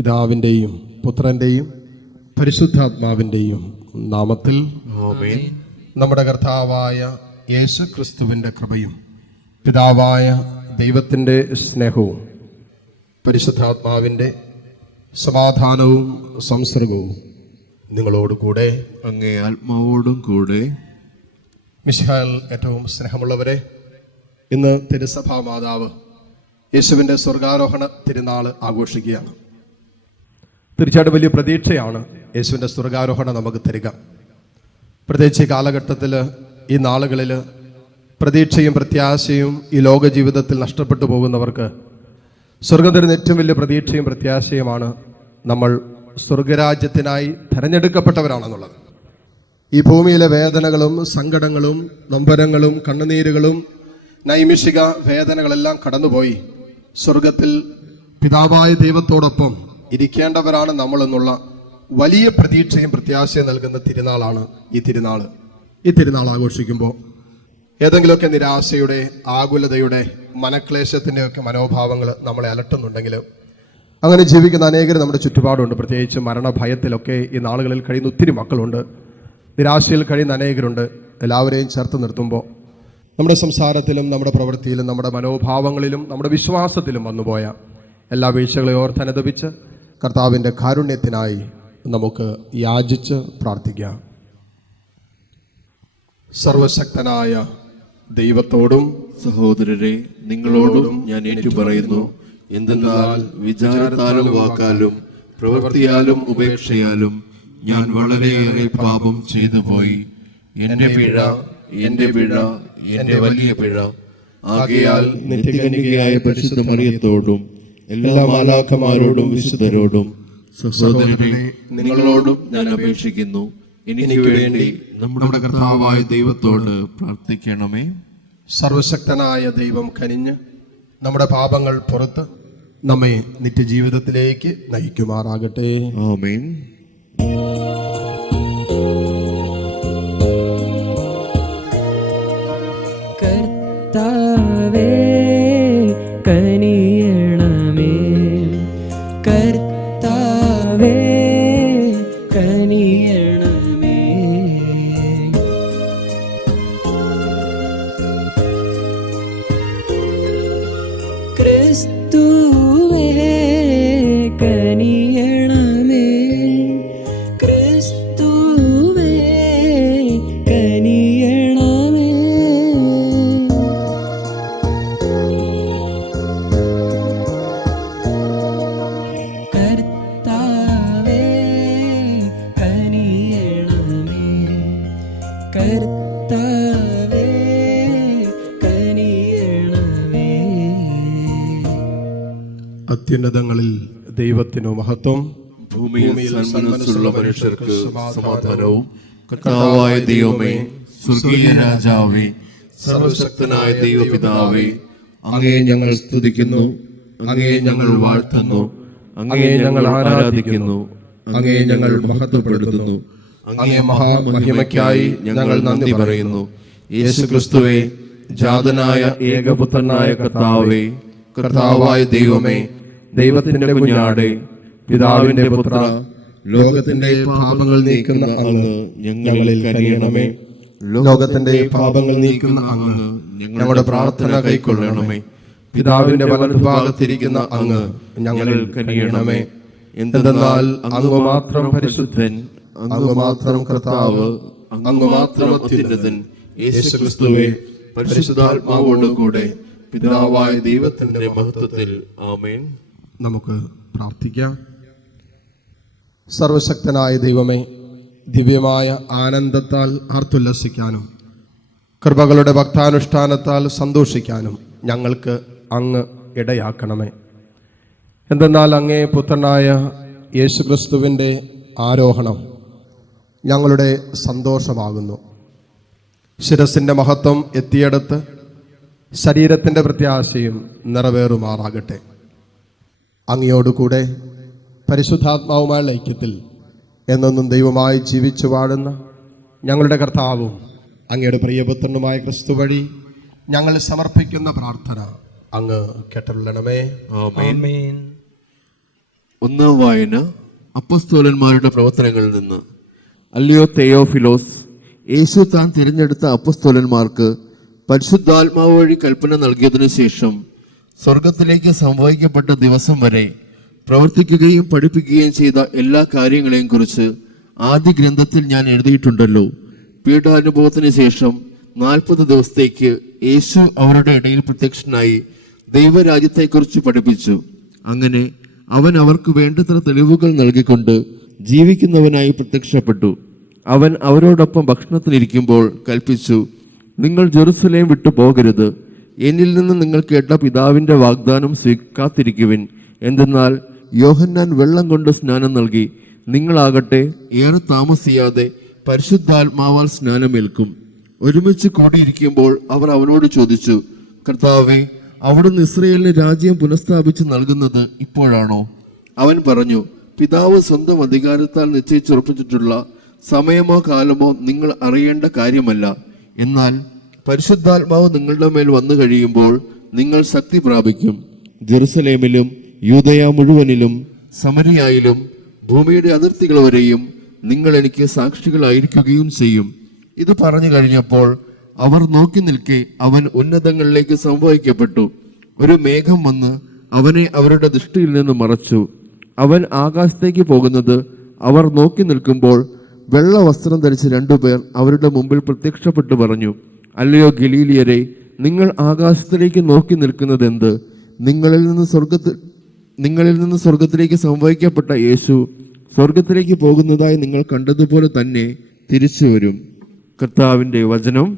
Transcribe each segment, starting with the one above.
പിതാവിൻ്റെയും പുത്രൻ്റെയും പരിശുദ്ധാത്മാവിൻ്റെയും നാമത്തിൽ ആമേൻ. നമ്മുടെ കർത്താവായ യേശു ക്രിസ്തുവിൻ്റെ കൃപയും പിതാവായ ദൈവത്തിൻ്റെ സ്നേഹവും പരിശുദ്ധാത്മാവിൻ്റെ സമാധാനവും സംസർഗവും നിങ്ങളോടുകൂടെ അങ്ങേ ആത്മാവോടും കൂടെ. മിശിഹായിൽ ഏറ്റവും സ്നേഹമുള്ളവരെ, ഇന്ന് തിരുസഭാ മാതാവ് യേശുവിൻ്റെ സ്വർഗാരോഹണ തിരുനാൾ ആഘോഷിക്കുകയാണ്. തീർച്ചയായിട്ടും വലിയ പ്രതീക്ഷയാണ് യേശുവിൻ്റെ സ്വർഗാരോഹണം നമുക്ക് തരിക. പ്രത്യേകിച്ച് ഈ കാലഘട്ടത്തിൽ, ഈ നാളുകളിൽ പ്രതീക്ഷയും പ്രത്യാശയും ഈ ലോക ജീവിതത്തിൽ നഷ്ടപ്പെട്ടു പോകുന്നവർക്ക് സ്വർഗം തരുന്ന ഏറ്റവും വലിയ പ്രതീക്ഷയും പ്രത്യാശയുമാണ് നമ്മൾ സ്വർഗരാജ്യത്തിനായി തിരഞ്ഞെടുക്കപ്പെട്ടവരാണെന്നുള്ളത്. ഈ ഭൂമിയിലെ വേദനകളും സങ്കടങ്ങളും നൊമ്പരങ്ങളും കണ്ണുനീരുകളും നൈമിഷിക വേദനകളെല്ലാം കടന്നുപോയി സ്വർഗത്തിൽ പിതാവായ ദൈവത്തോടൊപ്പം ഇരിക്കേണ്ടവരാണ് നമ്മളെന്നുള്ള വലിയ പ്രതീക്ഷയും പ്രത്യാശയും നൽകുന്ന തിരുനാളാണ് ഈ തിരുനാൾ. ഈ തിരുനാൾ ആഘോഷിക്കുമ്പോൾ ഏതെങ്കിലുമൊക്കെ നിരാശയുടെ, ആകുലതയുടെ, മനക്ലേശത്തിൻ്റെയൊക്കെ മനോഭാവങ്ങൾ നമ്മളെ അലട്ടുന്നുണ്ടെങ്കിൽ, അങ്ങനെ ജീവിക്കുന്ന അനേകർ നമ്മുടെ ചുറ്റുപാടുണ്ട്. പ്രത്യേകിച്ച് മരണഭയത്തിലൊക്കെ ഈ നാളുകളിൽ കഴിയുന്ന ഒത്തിരി മക്കളുണ്ട്. നിരാശയിൽ കഴിയുന്ന അനേകരുണ്ട്. എല്ലാവരെയും ചേർത്ത് നിർത്തുമ്പോൾ നമ്മുടെ സംസാരത്തിലും നമ്മുടെ പ്രവൃത്തിയിലും നമ്മുടെ മനോഭാവങ്ങളിലും നമ്മുടെ വിശ്വാസത്തിലും വന്നുപോയ എല്ലാ വീഴ്ചകളെ ഓർത്തനുദപിച്ച് കർത്താവിൻ്റെ കാരുണ്യത്തിനായി നമുക്ക് യാചിച്ച് പ്രാർത്ഥിക്കാം. സർവശക്തനായ ദൈവത്തോടും സഹോദരരെ, നിങ്ങളോടും ഞാൻ ഏറ്റുപറയുന്നു. എന്തെന്നാൽ വിചാരത്താലും വാക്കാലും പ്രവൃത്തിയാലും ഉപേക്ഷയാലും ഞാൻ വളരെയേറെ പാപം ചെയ്തു പോയി. എന്റെ പിഴ, എന്റെ പിഴ, എന്റെ വലിയ പിഴ. ആകയാൽ നിത്യകന്യകയായ പരിശുദ്ധ മറിയത്തോടും എല്ലാ മാലാഖമാരോടും വിശുദ്ധരോടും സഹോദരരെ, നിങ്ങളോടും ഞാൻ അപേക്ഷിക്കുന്നു, എനിക്ക് വേണ്ടി നമ്മുടെ കർത്താവായ ദൈവത്തോട് പ്രാർത്ഥിക്കണമേ. സർവശക്തനായ ദൈവം കനിഞ്ഞ് നമ്മുടെ പാപങ്ങൾ പുറത്ത് നമ്മെ നിത്യജീവിതത്തിലേക്ക് നയിക്കുമാറാകട്ടെ. ആമേൻ. കർത്താവേ കനിയണമേ, കർത്താവേ കനിയണമേ. ക്രിസ്തുവേ കനിയണമേ, ക്രിസ്തുവേ കനിയണമേ. കർത്താവേ കനിയണമേ, കർത്താവേ കനിയണമേ. അത്യുന്നതങ്ങളിൽ ദൈവത്തിനു മഹത്വം, ഭൂമിയിൽ സന്മനസ്സുള്ള മനുഷ്യർക്ക് സമാധാനവും. കർത്താവായ ദൈവമേ, സ്വർഗീയ രാജാവേ, സർവശക്തനായ ദൈവപിതാവേ, അങ്ങയെ ഞങ്ങൾ സ്തുതിക്കുന്നു, അങ്ങയെ ഞങ്ങൾ വാഴ്ത്തുന്നു, അങ്ങയെ ഞങ്ങൾ ആരാധിക്കുന്നു, അങ്ങയെ ഞങ്ങൾ മഹത്വപ്പെടുത്തുന്നു. അങ്ങയെ മഹാമഹിമയ്ക്കായി ഞങ്ങൾ നന്ദി പറയുന്നു. യേശുക്രിസ്തുവേ, ജാതനായ ഏകപുത്രനായ കർത്താവേ, കർത്താവായ ദൈവമേ, ദൈവത്തിന്റെ കുഞ്ഞാടേ, പിതാവിന്റെ പുത്ര, ലോകത്തിന്റെ പാപങ്ങൾ നീക്കുന്ന അങ്ങ് ഞങ്ങളിൽ കനിയണമേ. ലോകത്തിന്റെ പാപങ്ങൾ നീക്കുന്ന അങ്ങ് ഞങ്ങളുടെ പ്രാർത്ഥന കൈക്കൊള്ളണമേ. പിതാവിന്റെ വലതുഭാഗത്തിരിക്കുന്ന അങ്ങ് ഞങ്ങളിൽ കനിയണമേ. എന്തെന്നാൽ അങ്ങ് മാത്രം പരിശുദ്ധൻ, അങ്ങ് മാത്രം കർത്താവ്, അങ്ങ് മാത്രം അത്യുന്നതൻ. യേശുക്രിസ്തുവേ, പരിശുദ്ധാത്മാവോടുകൂടെ പിതാവായ ദൈവത്തിന്റെ മഹത്വത്തിൽ. ആമേൻ. നമുക്ക് പ്രാർത്ഥിക്കാം. സർവശക്തനായ ദൈവമേ, ദിവ്യമായ ആനന്ദത്താൽ ആർത്തുല്ലസിക്കാനും കൃപകളുടെ ഭക്താനുഷ്ഠാനത്താൽ സന്തോഷിക്കാനും ഞങ്ങൾക്ക് അങ്ങ് ഇടയാക്കണമേ. എന്തെന്നാൽ അങ്ങേ പുത്രനായ യേശുക്രിസ്തുവിൻ്റെ ആരോഹണം ഞങ്ങളുടെ സന്തോഷമാകുന്നു. ശിരസിൻ്റെ മഹത്വം എത്തിയെടുത്ത് ശരീരത്തിൻ്റെ പ്രത്യാശയും നിറവേറുമാറാകട്ടെ. അങ്ങയോടുകൂടെ പരിശുദ്ധാത്മാവുമായുള്ള ഐക്യത്തിൽ എന്നെന്നും ദൈവമായി ജീവിച്ചു വാഴുന്ന ഞങ്ങളുടെ കർത്താവും അങ്ങയുടെ പ്രിയപുത്രനുമായ ക്രിസ്തു വഴി ഞങ്ങൾ സമർപ്പിക്കുന്ന പ്രാർത്ഥന അങ്ങ് കേട്ടരുളണമേ. ആമേൻ. ഒന്നാം വായന അപ്പസ്തോലന്മാരുടെ പ്രവർത്തനങ്ങളിൽ നിന്ന്. അല്ലയോ തെയോഫിലോസ്, യേശു താൻ തിരഞ്ഞെടുത്ത അപ്പസ്തോലന്മാർക്ക് പരിശുദ്ധാത്മാവ് വഴി കൽപ്പന നൽകിയതിനു ശേഷം സ്വർഗത്തിലേക്ക് സംവഹിക്കപ്പെട്ട ദിവസം വരെ പ്രവർത്തിക്കുകയും പഠിപ്പിക്കുകയും ചെയ്ത എല്ലാ കാര്യങ്ങളെയും കുറിച്ച് ആദ്യ ഗ്രന്ഥത്തിൽ ഞാൻ എഴുതിയിട്ടുണ്ടല്ലോ. പീഡാനുഭവത്തിന് ശേഷം 40 ദിവസത്തേക്ക് യേശു അവരുടെ ഇടയിൽ പ്രത്യക്ഷനായി ദൈവരാജ്യത്തെക്കുറിച്ച് പഠിപ്പിച്ചു. അങ്ങനെ അവൻ അവർക്ക് വേണ്ടത്ര തെളിവുകൾ നൽകിക്കൊണ്ട് ജീവിക്കുന്നവനായി പ്രത്യക്ഷപ്പെട്ടു. അവൻ അവരോടൊപ്പം ഭക്ഷണത്തിലിരിക്കുമ്പോൾ കൽപ്പിച്ചു, നിങ്ങൾ ജെറുസലേം വിട്ടു പോകരുത്. എന്നിൽ നിന്ന് നിങ്ങൾ കേട്ട പിതാവിന്റെ വാഗ്ദാനം കാത്തിരിക്കുവിൻ. എന്തെന്നാൽ യോഹന്നാൻ വെള്ളം കൊണ്ട് സ്നാനം നൽകി, നിങ്ങളാകട്ടെ ഏറെ താമസിയാതെ പരിശുദ്ധാത്മാവാൽ സ്നാനമേൽക്കും. ഒരുമിച്ച് കൂടിയിരിക്കുമ്പോൾ അവർ അവനോട് ചോദിച്ചു, കർത്താവേ, അവിടുന്ന് ഇസ്രയേലിന് രാജ്യം പുനഃസ്ഥാപിച്ച് നൽകുന്നത് ഇപ്പോഴാണോ? അവൻ പറഞ്ഞു, പിതാവ് സ്വന്തം അധികാരത്താൽ നിശ്ചയിച്ചുറപ്പിച്ചിട്ടുള്ള സമയമോ കാലമോ നിങ്ങൾ അറിയേണ്ട കാര്യമല്ല. എന്നാൽ പരിശുദ്ധാത്മാവ് നിങ്ങളുടെ മേൽ വന്നു കഴിയുമ്പോൾ നിങ്ങൾ ശക്തി പ്രാപിക്കും. ജെറുസലേമിലും യൂദയ മുഴുവനിലും സമരിയായിലും ഭൂമിയുടെ അതിർത്തികൾ വരെയും നിങ്ങൾ എനിക്ക് സാക്ഷികളായിരിക്കുകയും ചെയ്യും. ഇത് പറഞ്ഞു കഴിഞ്ഞപ്പോൾ അവർ നോക്കി നിൽക്കെ അവൻ ഉന്നതങ്ങളിലേക്ക് സംവഹിക്കപ്പെട്ടു. ഒരു മേഘം വന്ന് അവനെ അവരുടെ ദൃഷ്ടിയിൽ നിന്ന് മറച്ചു. അവൻ ആകാശത്തേക്ക് പോകുന്നത് അവർ നോക്കി നിൽക്കുമ്പോൾ വെള്ള വസ്ത്രം ധരിച്ച് 2 പേർ അവരുടെ മുമ്പിൽ പ്രത്യക്ഷപ്പെട്ടു പറഞ്ഞു, അല്ലയോ ഗലീലിയരെ, നിങ്ങൾ ആകാശത്തിലേക്ക് നോക്കി നിൽക്കുന്നത് എന്ത്? നിങ്ങളിൽ നിന്ന് സ്വർഗത്തിലേക്ക് സംവഹിക്കപ്പെട്ട യേശു സ്വർഗത്തിലേക്ക് പോകുന്നതായി നിങ്ങൾ കണ്ടതുപോലെ തന്നെ തിരിച്ചു വരും. കർത്താവിന്റെ വചനം.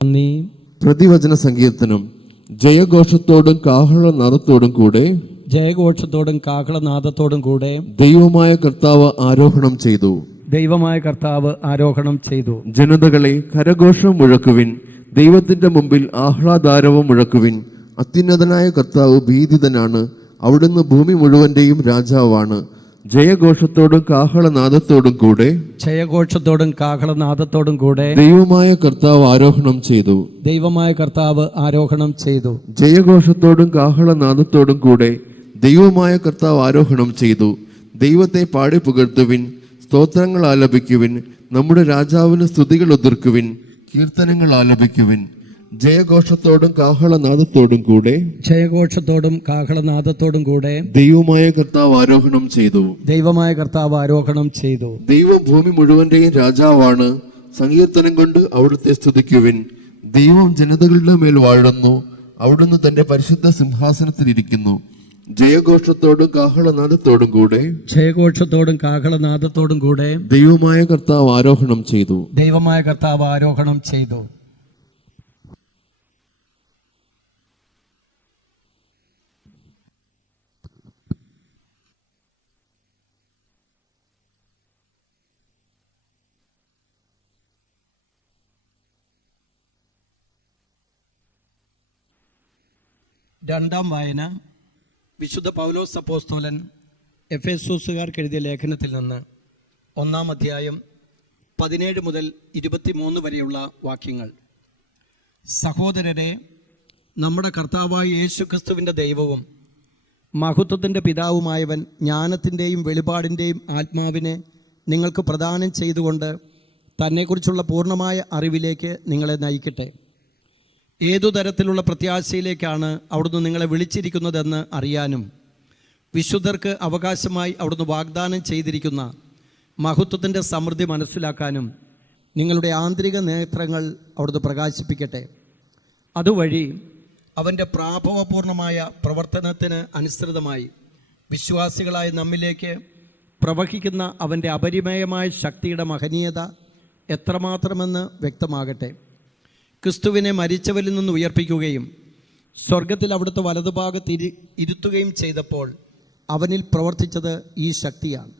നന്ദി. പ്രതിവചന സങ്കീർത്തനം. ജയഘോഷത്തോടും കാഹളനാദത്തോടും കൂടെ, ജയഘോഷത്തോടും കാഹളനാദത്തോടും കൂടെ ദൈവമായ കർത്താവ് ആരോഹണം ചെയ്തു. ദൈവമായ കർത്താവ് ആരോഹണം ചെയ്തു. ജനതകളെ കരഘോഷം മുഴക്കുവിൻ, ദൈവത്തിന്റെ മുമ്പിൽ ആഹ്ലാദാരവം മുഴക്കുവിൻ. അത്യുന്നതനായ കർത്താവ് ഭീതിതനാണ്, അവിടുന്ന് ഭൂമി മുഴുവന്റെയും രാജാവാണ്. ജയഘോഷത്തോടും കാഹളനാദത്തോടും കൂടെ, ജയഘോഷത്തോടും കാഹളനാദത്തോടും കൂടെ ദൈവമായ കർത്താവ് ആരോഹണം ചെയ്തു. ദൈവമായ കർത്താവ് ആരോഹണം ചെയ്തു. ജയഘോഷത്തോടും കാഹളനാദത്തോടും കൂടെ ദൈവമായ കർത്താവ് ആരോഹണം ചെയ്തു. ദൈവത്തെ പാടി പുകഴ്ത്തുവിൻ, സ്തോത്രങ്ങൾ ആലപിക്കുവിൻ. നമ്മുടെ രാജാവിന് സ്തുതികൾ ഉതിർക്കുവിൻ, കീർത്തനങ്ങൾ ആലപിക്കുവിൻ. ജയഘോഷത്തോടും കാഹളനാദത്തോടും കൂടെ, ജയഘോഷത്തോടും കാഹളനാദത്തോടും കൂടെ ദൈവമായ കർത്താവ് ആരോഹണം ചെയ്തു. ദൈവമായ കർത്താവ് ആരോഹണം ചെയ്തു. ദൈവം ഭൂമി മുഴുവന്റെയും രാജാവാണ്. സങ്കീർത്തനം കൊണ്ട് അവിടുത്തെ സ്തുതിക്കുവിൻ. ദൈവം ജനതകളുടെ മേൽ വാഴുന്നു, അവിടുന്ന് തന്റെ പരിശുദ്ധ സിംഹാസനത്തിൽ ഇരിക്കുന്നു. ജയഘോഷത്തോടും കാഹളനാദത്തോടും കൂടെ, ജയഘോഷത്തോടും കാഹളനാദത്തോടും കൂടെ ദൈവമായ കർത്താവ് ആരോഹണം ചെയ്തു. ദൈവമായ കർത്താവ് ആരോഹണം ചെയ്തു. രണ്ടാം വായന വിശുദ്ധ പൗലോസ് അപ്പോസ്തലൻ എഫെസോസുകാർക്ക് എഴുതിയ ലേഖനത്തിൽ നിന്ന് 1-ാം അധ്യായം 17 മുതൽ 23 വരെയുള്ള വാക്യങ്ങൾ. സഹോദരരെ, നമ്മുടെ കർത്താവായ യേശുക്രിസ്തുവിൻ്റെ ദൈവവും മഹത്വത്തിൻ്റെ പിതാവുമായവൻ ജ്ഞാനത്തിൻ്റെയും വെളിപാടിൻ്റെയും ആത്മാവിനെ നിങ്ങൾക്ക് പ്രദാനം ചെയ്തുകൊണ്ട് തന്നെക്കുറിച്ചുള്ള പൂർണ്ണമായ അറിവിലേക്ക് നിങ്ങളെ നയിക്കട്ടെ. ഏതു തരത്തിലുള്ള പ്രത്യാശയിലേക്കാണ് അവിടുന്ന് നിങ്ങളെ വിളിച്ചിരിക്കുന്നതെന്ന് അറിയാനും വിശുദ്ധർക്ക് അവകാശമായി അവിടുന്ന് വാഗ്ദാനം ചെയ്തിരിക്കുന്ന മഹത്വത്തിൻ്റെ സമൃദ്ധി മനസ്സിലാക്കാനും നിങ്ങളുടെ ആന്തരിക നേത്രങ്ങൾ അവിടുന്ന് പ്രകാശിപ്പിക്കട്ടെ. അതുവഴി അവൻ്റെ പ്രാഭവപൂർണമായ പ്രവർത്തനത്തിന് അനുസൃതമായി വിശ്വാസികളായ നമ്മിലേക്ക് പ്രവഹിക്കുന്ന അവൻ്റെ അപരിമേയമായ ശക്തിയുടെ മഹനീയത എത്രമാത്രമെന്ന് വ്യക്തമാകട്ടെ. ക്രിസ്തുവിനെ മരിച്ചവരിൽ നിന്ന് ഉയർപ്പിക്കുകയും സ്വർഗത്തിൽ അവിടുത്തെ വലതുഭാഗത്ത് ഇരുത്തുകയും ചെയ്തപ്പോൾ അവനിൽ പ്രവർത്തിച്ചത് ഈ ശക്തിയാണ്.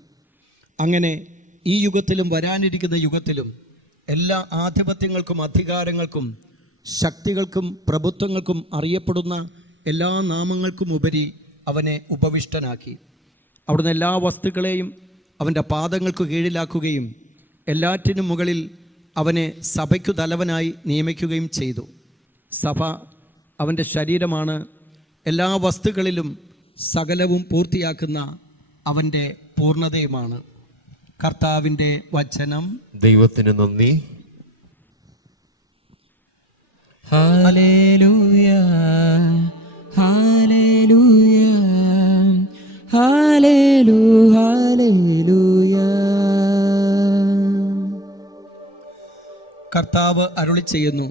അങ്ങനെ ഈ യുഗത്തിലും വരാനിരിക്കുന്ന യുഗത്തിലും എല്ലാ ആധിപത്യങ്ങൾക്കും അധികാരങ്ങൾക്കും ശക്തികൾക്കും പ്രഭുത്വങ്ങൾക്കും അറിയപ്പെടുന്ന എല്ലാ നാമങ്ങൾക്കും ഉപരി അവനെ ഉപവിഷ്ടനാക്കി. അവിടുന്ന് എല്ലാ വസ്തുക്കളെയും അവൻ്റെ പാദങ്ങൾക്ക് കീഴിലാക്കുകയും എല്ലാറ്റിനും മുകളിൽ അവനെ സഭയ്ക്കു തലവനായി നിയമിക്കുകയും ചെയ്തു. സഭ അവൻ്റെ ശരീരമാണ്. എല്ലാ വസ്തുക്കളിലും സകലവും പൂർത്തിയാക്കുന്ന അവൻ്റെ പൂർണ്ണതയുമാണ്. കർത്താവിൻ്റെ വചനം. ദൈവത്തിന് നന്ദി. Hallelujah hallelujah hallelujah hallelujah. കർത്താവ് അരുളി ചെയ്യുന്നു,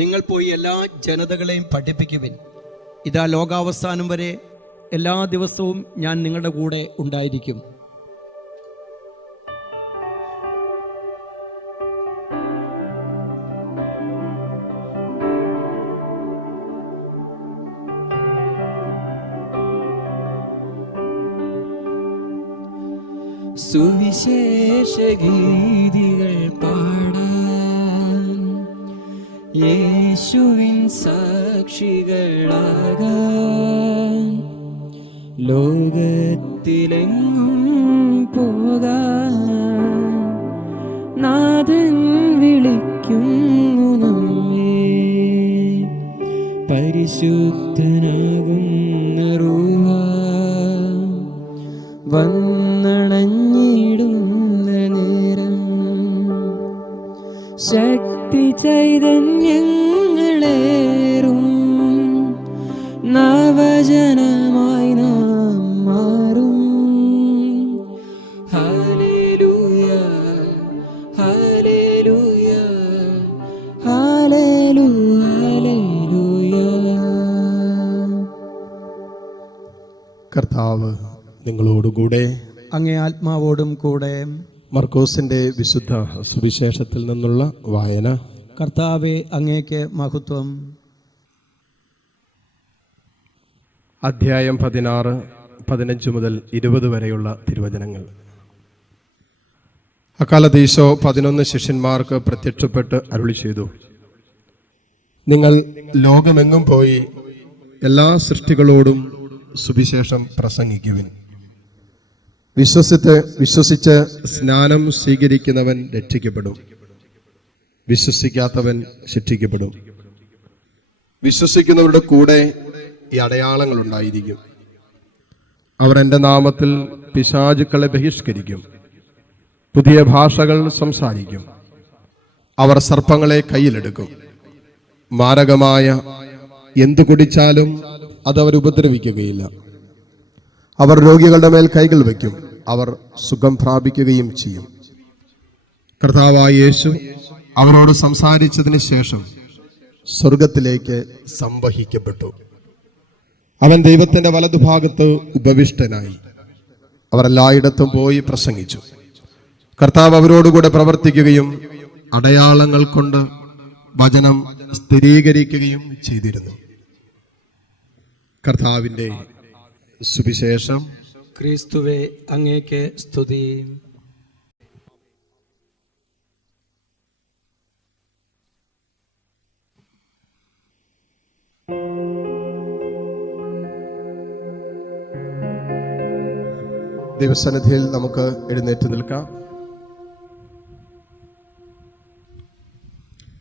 നിങ്ങൾ പോയി എല്ലാ ജനതകളെയും പഠിപ്പിക്കുവിൻ. ഇതാ ലോകാവസാനം വരെ എല്ലാ ദിവസവും ഞാൻ നിങ്ങളുടെ കൂടെ ഉണ്ടായിരിക്കും. സുവിശേഷ ഗീതികൾ പാടാൻ യേശുവിൻ സാക്ഷികളാകാൻ ലോകത്തിലെങ്ങും പോകാൻ നാഥൻ വിളിക്കുന്നു നമ്മെ. പരിശുദ്ധനാകുന്ന റൂഹ വന്നണഞ്ഞിടുന്ന നേരം ശക്തി ചൈതന്യങ്ങളേറും നവജനമായി നാം മാറും. Hallelujah hallelujah hallelujah hallelujah. കർത്താവ് നിങ്ങളോടുകൂടെ. അങ്ങേ ആത്മാവോടും കൂടെ. മർക്കോസിന്റെ വിശുദ്ധ സുവിശേഷത്തിൽ നിന്നുള്ള വായന. കർത്താവെ, അങ്ങേക്ക് മഹത്വം. അധ്യായം 16, 15 മുതൽ 20 വരെയുള്ള തിരുവചനങ്ങൾ. അക്കാലത്ത് ഈശോ 11 ശിഷ്യന്മാർക്ക് പ്രത്യക്ഷപ്പെട്ട് അരുളി ചെയ്തു, നിങ്ങൾ ലോകമെങ്ങും പോയി എല്ലാ സൃഷ്ടികളോടും സുവിശേഷം പ്രസംഗിക്കുവിൻ. വിശ്വസിച്ച് സ്നാനം സ്വീകരിക്കുന്നവൻ രക്ഷിക്കപ്പെടും, വിശ്വസിക്കാത്തവൻ ശിക്ഷിക്കപ്പെടും. വിശ്വസിക്കുന്നവരുടെ കൂടെ ഈ അടയാളങ്ങൾ ഉണ്ടായിരിക്കും. അവർ എൻ്റെ നാമത്തിൽ പിശാചുക്കളെ ബഹിഷ്കരിക്കും, പുതിയ ഭാഷകൾ സംസാരിക്കും, അവർ സർപ്പങ്ങളെ കയ്യിലെടുക്കും, മാരകമായ എന്തു കുടിച്ചാലും അതവർ ഉപദ്രവിക്കുകയില്ല. അവർ രോഗികളുടെ മേൽ കൈകൾ വയ്ക്കും, അവർ സുഖം പ്രാപിക്കുകയും ചെയ്യും. കർത്താവായ യേശു അവരോട് സംസാരിച്ചതിന് ശേഷം സ്വർഗത്തിലേക്ക് സംവഹിക്കപ്പെട്ടു. അവൻ ദൈവത്തിന്റെ വലതുഭാഗത്ത് ഉപവിഷ്ടനായി. അവർ എല്ലായിടത്തും പോയി പ്രസംഗിച്ചു. കർത്താവ് അവരോടുകൂടെ പ്രവർത്തിക്കുകയും അടയാളങ്ങൾ കൊണ്ട് വചനം സ്ഥിരീകരിക്കുകയും ചെയ്തിരുന്നു. കർത്താവിന്റെ സുവിശേഷം. ക്രിസ്തുവേ, അങ്ങേക്ക് സ്തുതി. ദൈവസന്നിധിയിൽ നമുക്ക് എഴുന്നേറ്റ് നിൽക്കാം.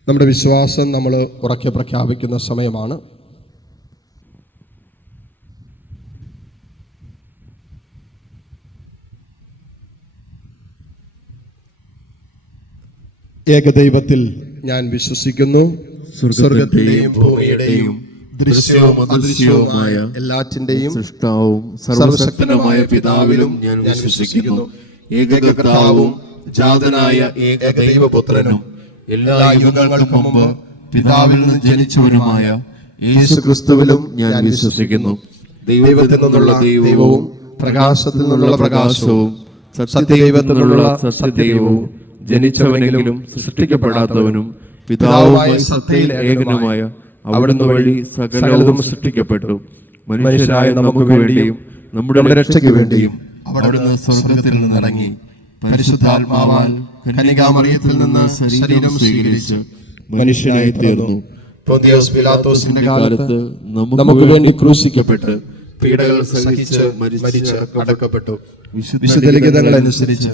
നമ്മുടെ വിശ്വാസം നമ്മൾ ഉറക്കെ പ്രഖ്യാപിക്കുന്ന സമയമാണ്. ഏകദൈവത്തിൽ ഞാൻ വിശ്വസിക്കുന്നു. സ്വർഗത്തിന്റെയും ഭൂമിയുടെയും ദൃശ്യവും അദൃശ്യവുമായ എല്ലാറ്റിന്റെയും സൃഷ്ടാവും സർവശക്തനുമായ പിതാവിലും ഞാൻ വിശ്വസിക്കുന്നു. ഏകകർത്താവും ജാതനായ ഏകദൈവപുത്രനും എല്ലാ യുഗങ്ങൾക്കും മുമ്പ് പിതാവിൽ നിന്ന് ജനിച്ചവരുമായ യേശുക്രിസ്തുവിലും ഞാൻ വിശ്വസിക്കുന്നു. ദൈവത്തിൽ നിന്നുള്ള ദൈവവും പ്രകാശത്തിൽ നിന്നുള്ള പ്രകാശവും സത്യദൈവത്തിൽ നിന്നുള്ള സത്യദൈവവും ജനിച്ചവനെങ്കിലും സൃഷ്ടിക്കപ്പെടാത്തവനും പിതാവുമായ സത്യയിൽ ഏകനുമായ അവിടുന്ന് വഴി സകലവും സൃഷ്ടിക്കപ്പെട്ടു. മനുഷ്യരായ നമുക്ക് വേണ്ടിയും നമ്മുടെ രക്ഷയ്ക്ക് വേണ്ടിയും അവിടുന്ന് സ്വർഗത്തിൽ നിന്നിറങ്ങി പരിശുദ്ധാത്മാവാൽ കന്യകാമറിയത്തിൽ നിന്ന് ശരീരം സ്വീകരിച്ച് മനുഷ്യനായി തീർന്നു. പൊന്തിയോസ് പിലാത്തോസിന്റെ കാലത്ത് നമുക്ക് വേണ്ടി ക്രൂശിക്കപ്പെട്ട് പീഡകൾ സഹിച്ച് മരിച്ച് അടക്കപ്പെട്ടു. വിശുദ്ധ ലിഖിതങ്ങൾ അനുസരിച്ച്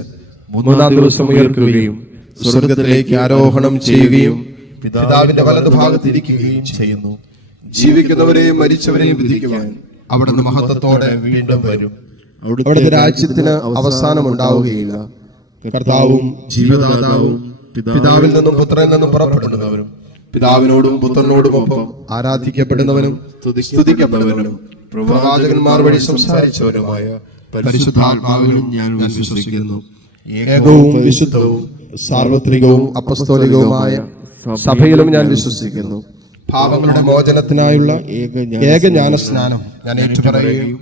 മൂന്നാം ദിവസം ഉയർക്കുകയും സ്വർഗത്തിലേക്ക് ആരോഹണം ചെയ്യുകയും പിതാവിന്റെ വലതുഭാഗത്തിരിക്കുകയും ചെയ്യുന്നു. ജീവിക്കുന്നവരെയും മരിച്ചവരെയും വിധിക്കുവാൻ അവിടുന്ന് മഹത്വത്തോടെ വീണ്ടും വരും. അവിടുത്തെ അവിടുത്തെ രാജ്യത്തിന് അവസാനം ഉണ്ടാവുകയില്ല. കർത്താവും ജീവദാതാവും പിതാവിൽ നിന്നും പുത്രനിൽ നിന്നും പുറപ്പെടുന്നവരും പിതാവിനോടും പുത്രനോടുമൊപ്പം ആരാധിക്കപ്പെടുന്നവനും സ്തുതിക്കപ്പെടുന്നവനും പ്രവാചകന്മാർ വഴി സംസാരിച്ചവരുമായ പരിശുദ്ധാത്മാവിലും ഞാൻ വിശ്വസിക്കുന്നു. ഏകവും വിശുദ്ധവും സാർവത്രികവും അപ്പസ്തോലികവുമായ സഭയിലും ഞാൻ വിശ്വസിക്കുന്നു. പാപങ്ങളുടെ മോചനത്തിനായുള്ള ഏക ജ്ഞാനസ്നാനം ഞാൻ ഏറ്റുപറയുകയും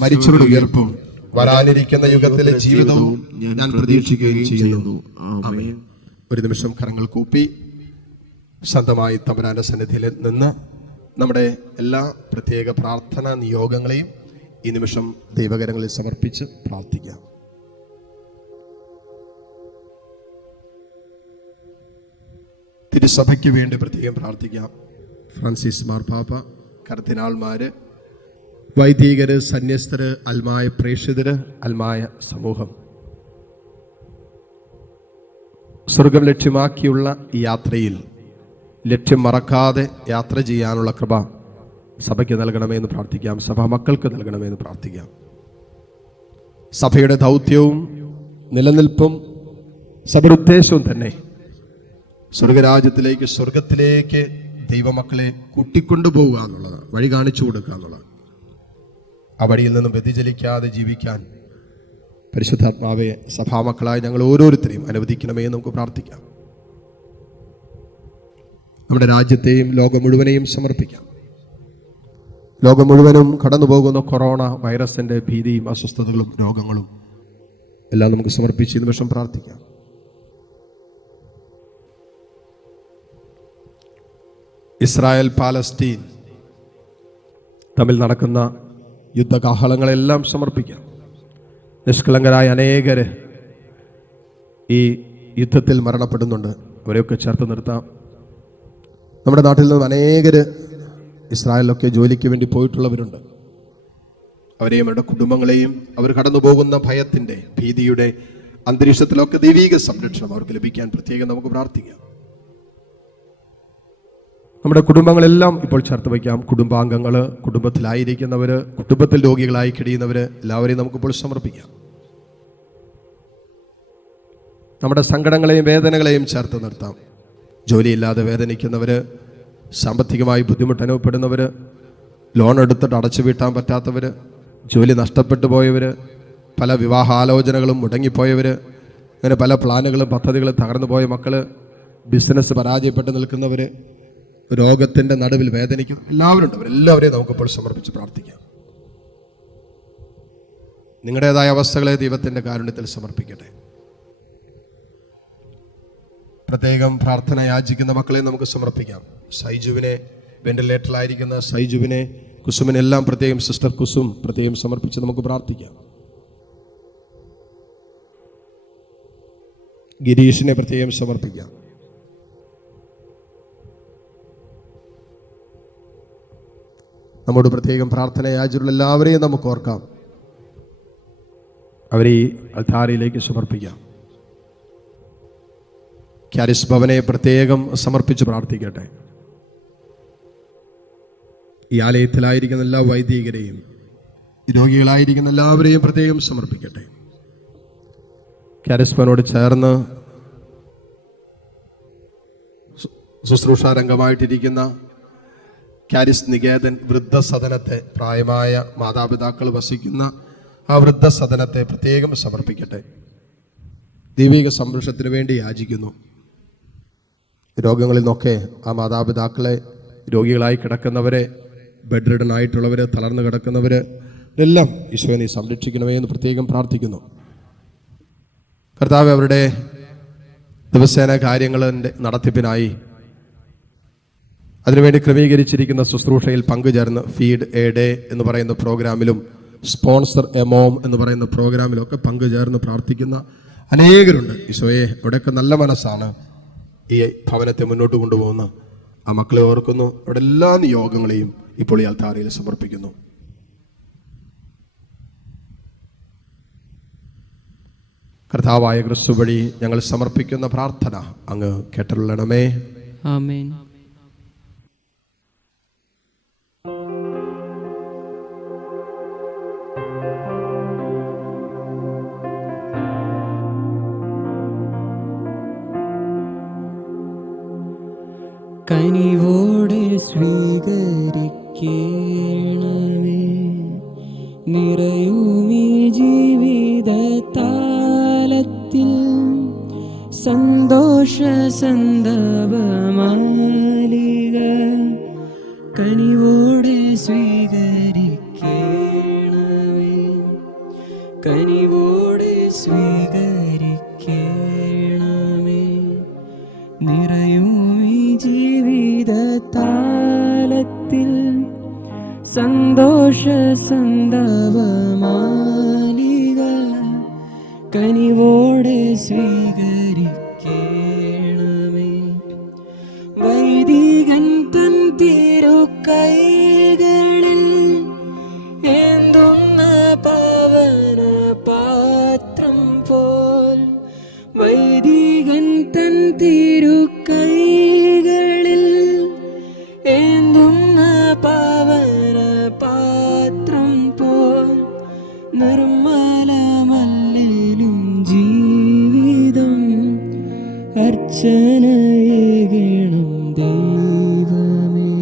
മരിച്ചവരുടെ ഉയർപ്പും വരാനിരിക്കുന്ന യുഗത്തിലെ ജീവിതവും ഞാൻ പ്രതീക്ഷിക്കുകയും ചെയ്യുന്നു. ആമേൻ. ഒരു നിമിഷം കരങ്ങൾ കൂപ്പി ശാന്തമായി തമ്പുരാന്റെ സന്നിധിയിൽ നിന്ന് നമ്മുടെ എല്ലാ പ്രത്യേക പ്രാർത്ഥനാ നിയോഗങ്ങളെയും ഈ നിമിഷം ദൈവകരങ്ങളിൽ സമർപ്പിച്ച് പ്രാർത്ഥിക്കാം. തിരുസഭയ്ക്ക് വേണ്ടി പ്രത്യേകം പ്രാർത്ഥിക്കാം. ഫ്രാൻസിസ് മാർപ്പാപ്പ, കർദിനാൾമാര്, വൈദികര്, സന്യസ്തര്, അൽമായ പ്രേക്ഷിതര്, അൽമായ സമൂഹം, സ്വർഗം ലക്ഷ്യമാക്കിയുള്ള ഈ യാത്രയിൽ ലക്ഷ്യം മറക്കാതെ യാത്ര ചെയ്യാനുള്ള കൃപ സഭയ്ക്ക് നൽകണമെന്ന് പ്രാർത്ഥിക്കാം. സഭാ മക്കൾക്ക് നൽകണമെന്ന് പ്രാർത്ഥിക്കാം. സഭയുടെ ദൗത്യവും നിലനിൽപ്പും സഭയുടെ ഉദ്ദേശവും തന്നെ സ്വർഗത്തിലേക്ക് ദൈവമക്കളെ കൂട്ടിക്കൊണ്ടുപോവുക എന്നുള്ളതാണ്, വഴി കാണിച്ചു കൊടുക്കുക എന്നുള്ളതാണ്. ആ വഴിയിൽ നിന്നും വ്യതിചലിക്കാതെ ജീവിക്കാൻ പരിശുദ്ധാത്മാവെ സഭാമക്കളായി ഞങ്ങൾ ഓരോരുത്തരെയും അനുവദിക്കണമേ എന്ന് നമുക്ക് പ്രാർത്ഥിക്കാം. നമ്മുടെ രാജ്യത്തെയും ലോകം മുഴുവനെയും സമർപ്പിക്കാം. ലോകം മുഴുവനും കടന്നുപോകുന്ന കൊറോണ വൈറസിന്റെ ഭീതിയും അസ്വസ്ഥതകളും രോഗങ്ങളും എല്ലാം നമുക്ക് സമർപ്പിച്ച് ഈ നിമിഷം പ്രാർത്ഥിക്കാം. ഇസ്രായേൽ പാലസ്തീൻ തമ്മിൽ നടക്കുന്ന യുദ്ധകാഹളങ്ങളെല്ലാം സമർപ്പിക്കാം. നിഷ്കളങ്കരായ അനേകര് ഈ യുദ്ധത്തിൽ മരണപ്പെടുന്നുണ്ട്. അവരെയൊക്കെ ചേർത്ത് നിർത്താം. നമ്മുടെ നാട്ടിൽ നിന്നും അനേകര് ഇസ്രായേലിലൊക്കെ ജോലിക്ക് വേണ്ടി പോയിട്ടുള്ളവരുണ്ട്. അവരെയും അവരുടെ കുടുംബങ്ങളെയും അവർ കടന്നു പോകുന്ന ഭയത്തിന്റെ ഭീതിയുടെ അന്തരീക്ഷത്തിലൊക്കെ ദൈവീക സംരക്ഷണം അവർക്ക് ലഭിക്കാൻ പ്രത്യേകം നമുക്ക് പ്രാർത്ഥിക്കാം. നമ്മുടെ കുടുംബങ്ങളെല്ലാം ഇപ്പോൾ ചേർത്ത് വയ്ക്കാം. കുടുംബാംഗങ്ങള്, കുടുംബത്തിലായിരിക്കുന്നവര്, കുടുംബത്തിൽ രോഗികളായി കഴിയുന്നവര് എല്ലാവരെയും നമുക്കിപ്പോൾ സമർപ്പിക്കാം. നമ്മുടെ സങ്കടങ്ങളെയും വേദനകളെയും ചേർത്ത് നിർത്താം. ജോലിയില്ലാതെ വേദനിക്കുന്നവര്, സാമ്പത്തികമായി ബുദ്ധിമുട്ട് അനുഭവപ്പെടുന്നവര്, ലോൺ എടുത്തിട്ട് അടച്ചു വീട്ടാൻ പറ്റാത്തവര്, ജോലി നഷ്ടപ്പെട്ടു പോയവര്, പല വിവാഹാലോചനകളും മുടങ്ങിപ്പോയവര്, അങ്ങനെ പല പ്ലാനുകളും പദ്ധതികളും തകർന്നു പോയ മക്കള്, ബിസിനസ് പരാജയപ്പെട്ട് നിൽക്കുന്നവര്, രോഗത്തിന്റെ നടുവിൽ വേദനിക്കും, എല്ലാവരും ഉണ്ട്. അവരെല്ലാവരെയും നമുക്കിപ്പോൾ സമർപ്പിച്ച് പ്രാർത്ഥിക്കാം. നിങ്ങളുടേതായ അവസ്ഥകളെ ദൈവത്തിന്റെ കാരുണ്യത്തിൽ സമർപ്പിക്കട്ടെ. പ്രത്യേകം പ്രാർത്ഥന യാചിക്കുന്ന മക്കളെ നമുക്ക് സമർപ്പിക്കാം. സൈജുവിനെ, വെന്റിലേറ്ററിലായിരിക്കുന്ന സൈജുവിനെ, കുസുമിനെല്ലാം പ്രത്യേകം, സിസ്റ്റർ കുസും പ്രത്യേകം സമർപ്പിച്ച് നമുക്ക് പ്രാർത്ഥിക്കാം. ഗിരീഷിനെ പ്രത്യേകം സമർപ്പിക്കാം. നമ്മോട് പ്രത്യേകം പ്രാർത്ഥന യാചിച്ചുള്ള എല്ലാവരെയും നമുക്ക് ഓർക്കാം. അവരെ ഈ അൾത്താരയിലേക്ക് സമർപ്പിക്കാം. ക്യാരിസ് ഭവനെ പ്രത്യേകം സമർപ്പിച്ച് പ്രാർത്ഥിക്കട്ടെ. ഈ ആലയത്തിലായിരിക്കുന്ന എല്ലാ വൈദികരെയും രോഗികളായിരിക്കുന്ന എല്ലാവരെയും പ്രത്യേകം സമർപ്പിക്കട്ടെ. ക്യാരിസ് ഭവനോട് ചേർന്ന് ശുശ്രൂഷാരംഗമായിട്ടിരിക്കുന്ന ക്യാരിസ് നികേതൻ വൃദ്ധസദനത്തെ, പ്രായമായ മാതാപിതാക്കൾ വസിക്കുന്ന ആ വൃദ്ധസദനത്തെ പ്രത്യേകം സമർപ്പിക്കട്ടെ. ദൈവിക സംരക്ഷണത്തിന് വേണ്ടി യാചിക്കുന്നു. രോഗങ്ങളിൽ നിന്നൊക്കെ ആ മാതാപിതാക്കളെ, രോഗികളായി കിടക്കുന്നവരെ, ബെഡ് റിഡൻ ആയിട്ടുള്ളവര്, തളർന്നു കിടക്കുന്നവര് എല്ലാം ഈശോയെ നീ സംരക്ഷിക്കണമേ എന്ന് പ്രത്യേകം പ്രാർത്ഥിക്കുന്നു. കർത്താവ് അവരുടെ ദിവസേന കാര്യങ്ങളുടെ നടത്തിപ്പിനായി അതിനുവേണ്ടി ക്രമീകരിച്ചിരിക്കുന്ന ശുശ്രൂഷയിൽ പങ്കുചേർന്ന് ഫീഡ് എ ഡേ എന്ന് പറയുന്ന പ്രോഗ്രാമിലും സ്പോൺസർ എ മോം എന്ന് പറയുന്ന പ്രോഗ്രാമിലൊക്കെ പങ്കുചേർന്ന് പ്രാർത്ഥിക്കുന്ന അനേകരുണ്ട്. ഈശോയെ, അവിടെയൊക്കെ നല്ല മനസ്സാണ് ഈ ഭവനത്തെ മുന്നോട്ട് കൊണ്ടുപോകുന്ന ആ മക്കളെ ഓർക്കുന്നു. അവിടെ എല്ലാ നിയോഗങ്ങളെയും ഇപ്പോൾ ഈ അൾത്താരയിൽ സമർപ്പിക്കുന്നു. കർത്താവായ ക്രിസ്തു വഴി ഞങ്ങൾ സമർപ്പിക്കുന്ന പ്രാർത്ഥന അങ്ങ് കേട്ടരുളണമേ. കനിവോടെ സ്വീകരിക്കണമേ. നിറയുമീ ജീവിതത്താലത്തിൽ സന്തോഷ സന്ദർഭമാലിക കനിവോടെ സ്വീകരിക്കണമേ. കനിവോടെ സ്വീകരിക്കണമേ. നിറയുമീ ജീവിതത്താലത്തിൽ സന്തോഷ സന്ദർഭമാലിക കനിവോടെ സ്വീകരിക്കണമേ. വൈദികൻ തൻ തിരുക്കൈകളിൽ ഏന്തുന്ന പാവന പാത്രം പോൽ, വൈദികൻ തൻ തിരുക്കൈകളിൽ ഏന്തുന്ന പാവന പാത്രം പോൽ, നിർമ്മലമല്ലേലും ജീവിതം അർച്ചനയേകണം ദൈവമേ.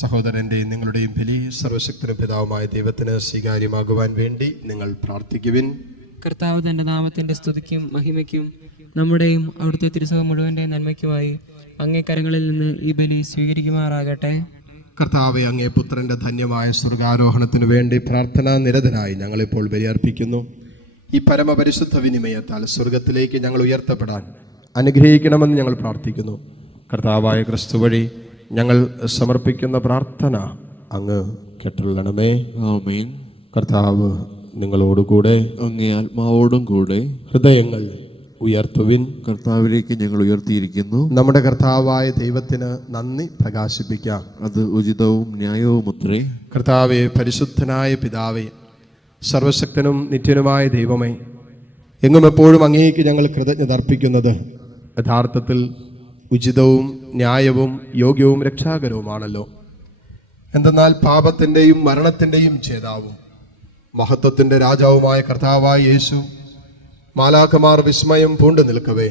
സഹോദരൻ്റെയും നിങ്ങളുടെയും ബലി സർവശക്തനും പിതാവുമായ ദൈവത്തിന് സ്വീകാര്യമാകുവാൻ വേണ്ടി നിങ്ങൾ പ്രാർത്ഥിക്കുവിൻ. കർത്താവ് തന്റെ നാമത്തിന്റെ സ്തുതിക്കും മഹിമയ്ക്കും നമ്മുടെയും അവിടുത്തെ തിരുസഭ മുഴുവന്റെ നന്മയ്ക്കുമായി അങ്ങേ കരങ്ങളിൽ നിന്ന് ഈ ബലി സ്വീകരിക്കുമാറാകട്ടെ. കർത്താവെ, അങ്ങേ പുത്രന്റെ ധന്യമായ സ്വർഗാരോഹണത്തിനു വേണ്ടി പ്രാർത്ഥനാ നിരതരായി ഞങ്ങളിപ്പോൾ ബലിയർപ്പിക്കുന്നു. ഈ പരമപരിശുദ്ധ വിനിമയത്താൽ സ്വർഗത്തിലേക്ക് ഞങ്ങൾ ഉയർത്തപ്പെടാൻ അനുഗ്രഹിക്കണമെന്ന് ഞങ്ങൾ പ്രാർത്ഥിക്കുന്നു. കർത്താവായ ക്രിസ്തു വഴി ഞങ്ങൾ സമർപ്പിക്കുന്ന പ്രാർത്ഥന അങ്ങ് കേട്ടല്ലണമേ. ആമേൻ. കർത്താവ് നിങ്ങളോടുകൂടെ, അങ്ങേ ആത്മാവോടും കൂടെ. ഹൃദയങ്ങൾ ഉയർത്തുവിൻ. കർത്താവിലേക്ക് ഞങ്ങൾ ഉയർത്തിയിരിക്കുന്നു. നമ്മുടെ കർത്താവായ ദൈവത്തിന് നന്ദി പ്രകാശിപ്പിക്കാം. അത് ഉചിതവും ന്യായവുമത്രേ. കർത്താവെ, പരിശുദ്ധനായ പിതാവേ, സർവശക്തനും നിത്യനുമായ ദൈവമേ, എങ്ങും എപ്പോഴും അങ്ങേക്ക് ഞങ്ങൾ കൃതജ്ഞത അർപ്പിക്കുന്നത് യഥാർത്ഥത്തിൽ ഉചിതവും ന്യായവും യോഗ്യവും രക്ഷാകരവുമാണല്ലോ. എന്തെന്നാൽ പാപത്തിൻ്റെയും മരണത്തിൻ്റെയും ജേതാവും മഹത്വത്തിൻ്റെ രാജാവുമായ കർത്താവായ യേശു മാലാഖമാർ വിസ്മയം പൂണ്ടു നിൽക്കവേ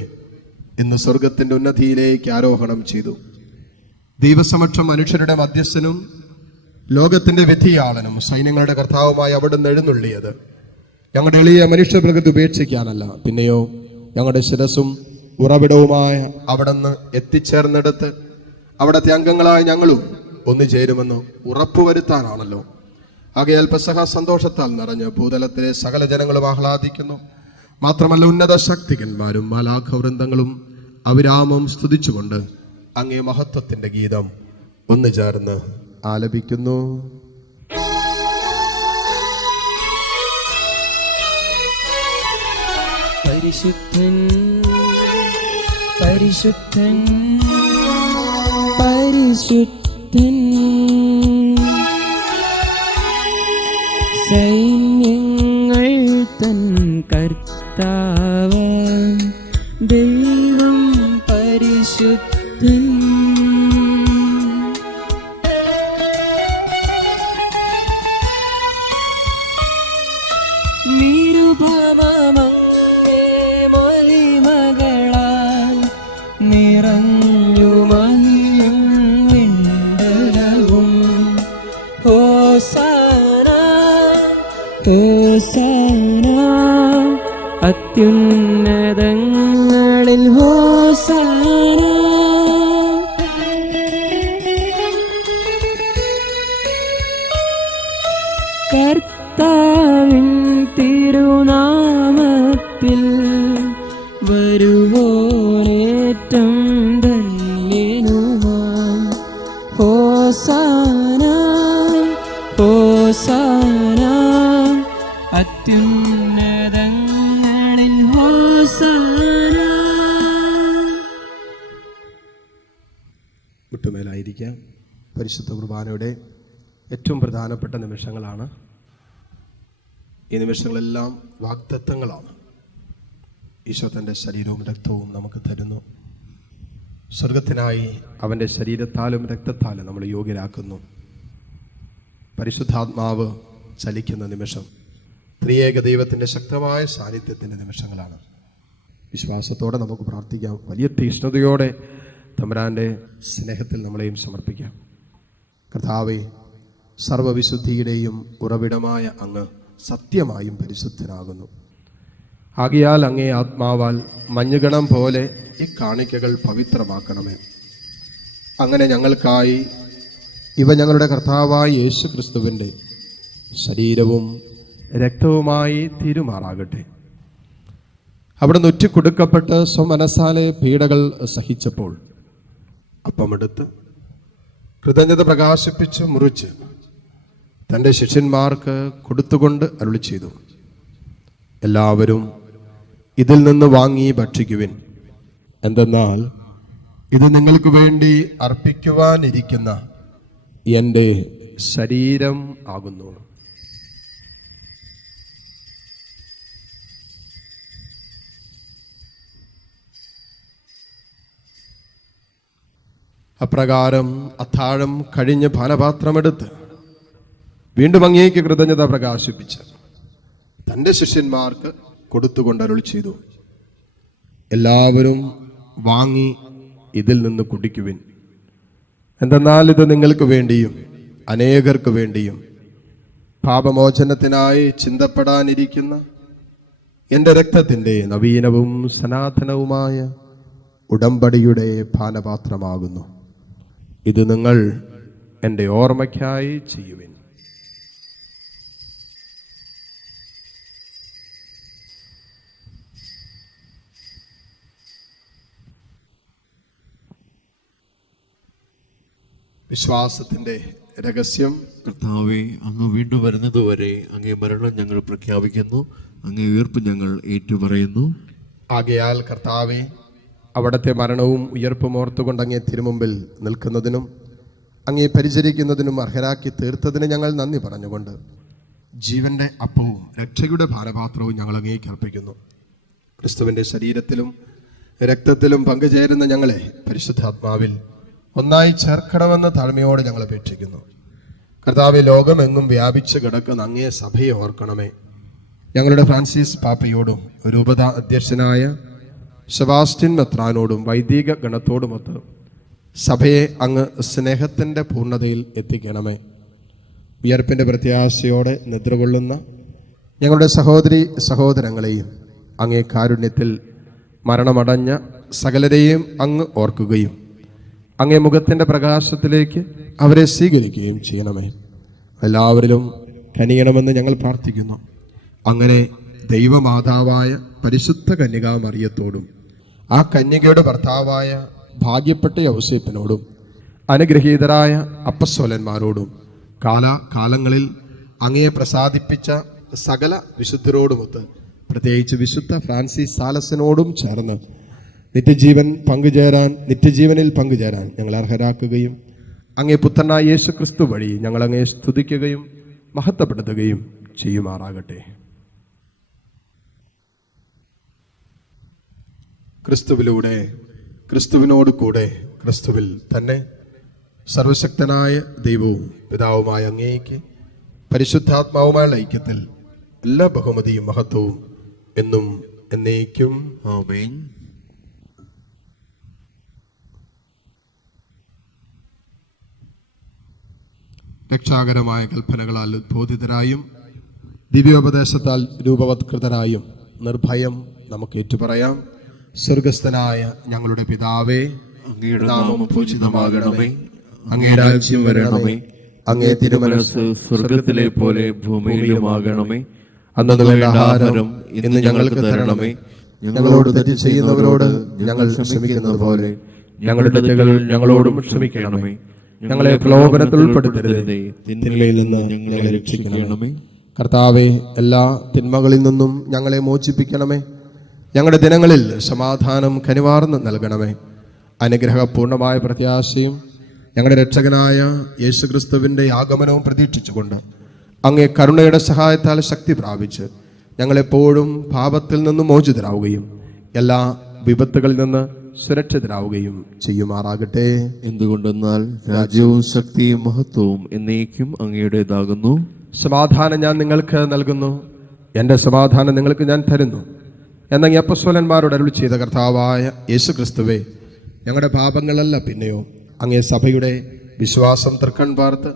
ഇന്ന് സ്വർഗത്തിൻ്റെ ഉന്നതിയിലേക്ക് ആരോഹണം ചെയ്തു. ദൈവസമക്ഷം മനുഷ്യരുടെ മധ്യസ്ഥനും ലോകത്തിൻ്റെ വിധിയാളനും സൈന്യങ്ങളുടെ കർത്താവുമായി അവിടുന്ന് എഴുന്നള്ളിയത് ഞങ്ങളുടെ എളിയ മനുഷ്യപ്രകൃതി ഉപേക്ഷിക്കാനല്ല, പിന്നെയോ ഞങ്ങളുടെ ശിരസും ഉറവിടവുമായ അവിടുന്ന് എത്തിച്ചേർന്നെടുത്ത് അവിടുത്തെ അംഗങ്ങളായ ഞങ്ങളും ഒന്നുചേരുമെന്ന് ഉറപ്പുവരുത്താനാണല്ലോ. ആകയാൽ പെസഹ സന്തോഷത്താൽ നിറഞ്ഞ് ഭൂതലത്തിലെ സകല ജനങ്ങളും ആഹ്ലാദിക്കുന്നു. മാത്രമല്ല, ഉന്നത ശക്തികന്മാരും മാലാഖവൃന്ദങ്ങളും അവിരാമം സ്തുതിച്ചുകൊണ്ട് അങ്ങേ മഹത്വത്തിന്റെ ഗീതം ഒന്നു ചേർന്ന് ആലപിക്കുന്നു. പരിശുദ്ധൻ പരിശുദ്ധൻ പരിശുദ്ധൻ, സൈന്യങ്ങൾ തൻ കർത്താവ് ദൈവം പരിശുദ്ധൻ. നിരുപമമങ്ങേ മഹിമകളാൽ നിറഞ്ഞു മഹിയും വിണ്ടലവും. ഹോസാന ഹോസാന, അത്യുന്നതങ്ങളിൽ ഹോസാന. കർത്താവിൻ തിരുനാമത്തിൽ വരുവോനേറ്റം ധന്യനുമാം. ഹോസാന ഹോസാന, അത്യുന്നതങ്ങളിൽ ഹോസാന. മുട്ടുമേലായിരിക്കാം. പരിശുദ്ധ കുർബാനയുടെ ഏറ്റവും പ്രധാനപ്പെട്ട നിമിഷങ്ങളാണ് ഈ നിമിഷങ്ങളെല്ലാം. വാഗ്ദത്തങ്ങളാണ്. ഈശോ തൻ്റെ ശരീരവും രക്തവും നമുക്ക് തരുന്നു. സ്വർഗത്തിനായി അവൻ്റെ ശരീരത്താലും രക്തത്താലും നമ്മൾ യോഗ്യരാക്കുന്നു. പരിശുദ്ധാത്മാവ് ചലിക്കുന്ന നിമിഷം, ത്രിയേക ദൈവത്തിൻ്റെ ശക്തമായ സാന്നിധ്യത്തിൻ്റെ നിമിഷങ്ങളാണ്. വിശ്വാസത്തോടെ നമുക്ക് പ്രാർത്ഥിക്കാം. വലിയ തീഷ്ണതയോടെ തമ്പുരാൻ്റെ സ്നേഹത്തിൽ നമ്മളെയും സമർപ്പിക്കാം. കർത്താവേ, സർവവിശുദ്ധിയുടെയും ഉറവിടമായ അങ്ങ് സത്യമായും പരിശുദ്ധനാകുന്നു. ആകയാൽ അങ്ങേ ആത്മാവാൽ മഞ്ഞുകണം പോലെ ഈ കാണിക്കകൾ പവിത്രമാക്കണമേ. അങ്ങനെ ഞങ്ങൾക്കായി ഇവ ഞങ്ങളുടെ കർത്താവായ യേശു ക്രിസ്തുവിൻ്റെ ശരീരവും രക്തവുമായി തീരുമാറാകട്ടെ. അവിടെ നൊറ്റിക്കൊടുക്കപ്പെട്ട് സ്വമനസാലെ പീഡകൾ സഹിച്ചപ്പോൾ അപ്പമെടുത്ത് കൃതജ്ഞത പ്രകാശിപ്പിച്ച് മുറിച്ച് തൻ്റെ ശിഷ്യന്മാർക്ക് കൊടുത്തുകൊണ്ട് അരുളി ചെയ്തു, എല്ലാവരും ഇതിൽ നിന്ന് വാങ്ങി ഭക്ഷിക്കുവിൻ. എന്തെന്നാൽ ഇത് നിങ്ങൾക്ക് വേണ്ടി അർപ്പിക്കുവാനിരിക്കുന്ന എൻ്റെ ശരീരം ആകുന്നു. അപ്രകാരം അത്താഴം കഴിഞ്ഞ് പാനപാത്രമെടുത്ത് വീണ്ടും അങ്ങേക്ക് കൃതജ്ഞത പ്രകാശിപ്പിച്ച് തൻ്റെ ശിഷ്യന്മാർക്ക് കൊടുത്തുകൊണ്ട് അരുളി ചെയ്തു, എല്ലാവരും വാങ്ങി ഇതിൽ നിന്ന് കുടിക്കുവിൻ. എന്തെന്നാൽ ഇത് നിങ്ങൾക്ക് വേണ്ടിയും അനേകർക്ക് വേണ്ടിയും പാപമോചനത്തിനായി ചിന്തപ്പെടാനിരിക്കുന്ന എൻ്റെ രക്തത്തിൻ്റെ നവീനവും സനാതനവുമായ ഉടമ്പടിയുടെ പാനപാത്രമാകുന്നു. ഇത് നിങ്ങൾ എൻ്റെ ഓർമ്മയ്ക്കായി ചെയ്യുവിൻ. വിശ്വാസത്തിൻ്റെ രഹസ്യം. കർത്താവെ, അങ്ങ് വീണ്ടും വരുന്നതുവരെ അങ്ങേ മരണം ഞങ്ങൾ പ്രഖ്യാപിക്കുന്നു, അങ്ങേ ഉയർപ്പ് ഞങ്ങൾ ഏറ്റുപറയുന്നു. ആകയാൽ കർത്താവെ, അവിടുത്തെ മരണവും ഉയർപ്പും ഓർത്തുകൊണ്ട് അങ്ങേ തിരുമുമ്പിൽ നിൽക്കുന്നതിനും അങ്ങേ പരിചരിക്കുന്നതിനും അർഹരാക്കി തീർത്തതിന് ഞങ്ങൾ നന്ദി പറഞ്ഞുകൊണ്ട് ജീവന്റെ അപ്പവും രക്ഷയുടെ ഭാരപാത്രവും ഞങ്ങൾ അങ്ങേക്ക് അർപ്പിക്കുന്നു. ക്രിസ്തുവിൻ്റെ ശരീരത്തിലും രക്തത്തിലും പങ്കുചേരുന്ന ഞങ്ങളെ പരിശുദ്ധാത്മാവിൽ ഒന്നായി ചേർക്കണമെന്ന താഴ്മയോടെ ഞങ്ങൾ അപേക്ഷിക്കുന്നു. കർത്താവെ, ലോകമെങ്ങും വ്യാപിച്ചു കിടക്കുന്ന അങ്ങേ സഭയെ ഓർക്കണമേ. ഞങ്ങളുടെ ഫ്രാൻസിസ് പാപ്പയോടും രൂപത അധ്യക്ഷനായ സെബാസ്റ്റ്യൻ മെത്രാനോടും വൈദിക ഗണത്തോടുമൊത്ത് സഭയെ അങ്ങ് സ്നേഹത്തിൻ്റെ പൂർണ്ണതയിൽ എത്തിക്കണമേ. ഉയർപ്പിൻ്റെ പ്രത്യാശയോടെ നിദ്രകൊള്ളുന്ന ഞങ്ങളുടെ സഹോദരി സഹോദരങ്ങളെയും അങ്ങേ കാരുണ്യത്തിൽ മരണമടഞ്ഞ സകലരെയും അങ്ങ് ഓർക്കുകയും അങ്ങേ മുഖത്തിൻ്റെ പ്രകാശത്തിലേക്ക് അവരെ സ്വീകരിക്കുകയും ചെയ്യണമേ. എല്ലാവരിലും കനിയണമെന്ന് ഞങ്ങൾ പ്രാർത്ഥിക്കുന്നു. അങ്ങനെ ദൈവമാതാവായ പരിശുദ്ധ കന്യകാ മറിയത്തോടും ആ കന്യകയുടെ ഭർത്താവായ ഭാഗ്യപ്പെട്ട യൗസേപ്പിനോടും അനുഗ്രഹീതരായ അപ്പസ്വലന്മാരോടും കാലാകാലങ്ങളിൽ അങ്ങയെ പ്രസാദിപ്പിച്ച സകല വിശുദ്ധരോടുമൊത്ത് പ്രത്യേകിച്ച് വിശുദ്ധ ഫ്രാൻസിസ് സാലസിനോടും ചേർന്ന് നിത്യജീവനിൽ പങ്കുചേരാൻ ഞങ്ങൾ അർഹരാക്കുകയും അങ്ങേ പുത്രനായ യേശു ക്രിസ്തു വഴി ഞങ്ങൾ അങ്ങേ സ്തുതിക്കുകയും മഹത്വപ്പെടുത്തുകയും ചെയ്യുമാറാകട്ടെ. ക്രിസ്തുവിലൂടെ, ക്രിസ്തുവിനോട് കൂടെ, ക്രിസ്തുവിൽ തന്നെ സർവശക്തനായ ദൈവവും പിതാവുമായ അങ്ങേക്ക് പരിശുദ്ധാത്മാവുമായുള്ള ഐക്യത്തിൽ എല്ലാ ബഹുമതിയും മഹത്വവും എന്നും എന്നേക്കും ആമേൻ. രക്ഷാകരമായ കൽപ്പനകളാൽ ഉദ്ബോധിതരായും ദിവ്യോപദേശത്താൽ രൂപവത്കൃതരായും നിർഭയം നമുക്ക് ഏറ്റുപറയാം. സ്വർഗസ്ഥനായ ഞങ്ങളുടെ പിതാവേ, അങ്ങയുടെ നാമം പൂജിതമാകണമേ, അങ്ങേ രാജ്യം വരണമേ, അങ്ങേ തിരുമനസ്സ് സ്വർഗത്തിലെ പോലെ ഭൂമിയിലുമാകണമേ. അന്നു വേണ്ട ആഹാരം ഇന്ന് ഞങ്ങൾക്ക് തരണമേ. ഞങ്ങളോട് തെറ്റ് ചെയ്യുന്നവരോട് ഞങ്ങൾ ക്ഷമിക്കുന്നത് പോലെ ഞങ്ങളുടെ തെറ്റുകൾ ഞങ്ങളോടും ക്ഷമിക്കണമേ. ഞങ്ങളെ പ്രലോഭനത്തിൽ ഉൾപ്പെടുത്തരുതേ, തിന്മയിൽ നിന്ന് ഞങ്ങളെ രക്ഷിക്കണമേ. കർത്താവെ, എല്ലാ തിന്മകളിൽ നിന്നും ഞങ്ങളെ മോചിപ്പിക്കണമേ. ഞങ്ങളുടെ ദിനങ്ങളിൽ സമാധാനം കനിവാർന്ന് നൽകണമേ. അനുഗ്രഹപൂർണമായ പ്രത്യാശയും ഞങ്ങളുടെ രക്ഷകനായ യേശുക്രിസ്തുവിൻ്റെ ആഗമനവും പ്രതീക്ഷിച്ചുകൊണ്ട് അങ്ങേ കരുണയുടെ സഹായത്താൽ ശക്തി പ്രാപിച്ച് ഞങ്ങളെപ്പോഴും പാപത്തിൽ നിന്ന് മോചിതരാവുകയും എല്ലാ വിപത്തുകളിൽ നിന്ന് സുരക്ഷിതരാവുകയും ചെയ്യുമാറാകട്ടെ. എന്തുകൊണ്ടെന്നാൽ രാജ്യവും ശക്തിയും മഹത്വവും എന്നേക്കും അങ്ങയുടേതാകുന്നു. സമാധാനം ഞാൻ നിങ്ങൾക്ക് നൽകുന്നു, എൻ്റെ സമാധാനം നിങ്ങൾക്ക് ഞാൻ തരുന്നു. എന്നങ്ങ് അപ്പസ്വലന്മാരോട് അരുളി ചെയ്ത കർത്താവായ യേശു ക്രിസ്തുവേ, ഞങ്ങളുടെ പാപങ്ങളല്ല പിന്നെയോ അങ്ങേ സഭയുടെ വിശ്വാസം തൃക്കൺ പാർത്ത്